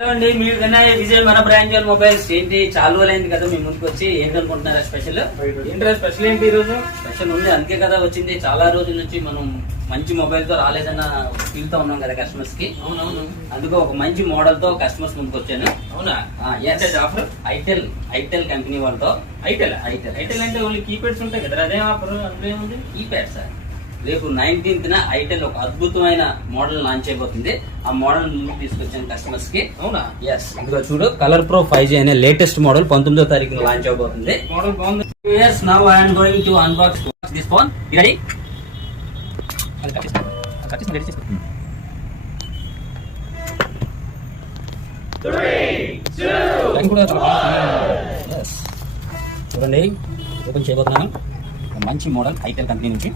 అండి మీరు కన్నా విజయ్ మన బ్రాంచ్ మొబైల్స్ ఏంటి చాలా రోజులైంది కదా మీ ముందుకు వచ్చి ఏంటనుకుంటున్నారా స్పెషల్ ఏంట్రా స్పెషల్ ఏంటి ఈరోజు? స్పెషల్ ఉంది అందుకే కదా వచ్చింది. చాలా రోజుల నుంచి మనం మంచి మొబైల్ తో రాలేదన్న ఫీల్ తో ఉన్నాం కదా కస్టమర్స్ కి. అవునవును. అందుకే ఒక మంచి మోడల్ తో కస్టమర్స్ ముందుకు వచ్చాను. అవునా? ఆఫర్ ఐటెల్ కంపెనీ వాళ్ళతో. ఐటెల్ అంటే ఓన్లీ కీప్యాడ్స్ ఉంటాయి కదా, అదే ఆఫర్ అందులో ఏముంది? Keypad sir. రేపు 19th ఐటెల్ ఒక అద్భుతమైన మోడల్ లాంచ్ అయిపోతుంది. ఆ మోడల్ తీసుకొచ్చాను కస్టమర్స్ కి. అవునా? ఎస్, ఇదిగో చూడు, కలర్ ప్రో 5G అనే లేటెస్ట్ మోడల్ 19వ తారీఖున లాంచ్ అవబోతుంది. మోడల్ బాగుంది. Yes, now I am going to unbox this phone. You ready? Yes. చూడండి, ఓపెన్ చేయబోతున్నాను. మంచి మోడల్ ఐటెల్ కంపెనీ నుంచి.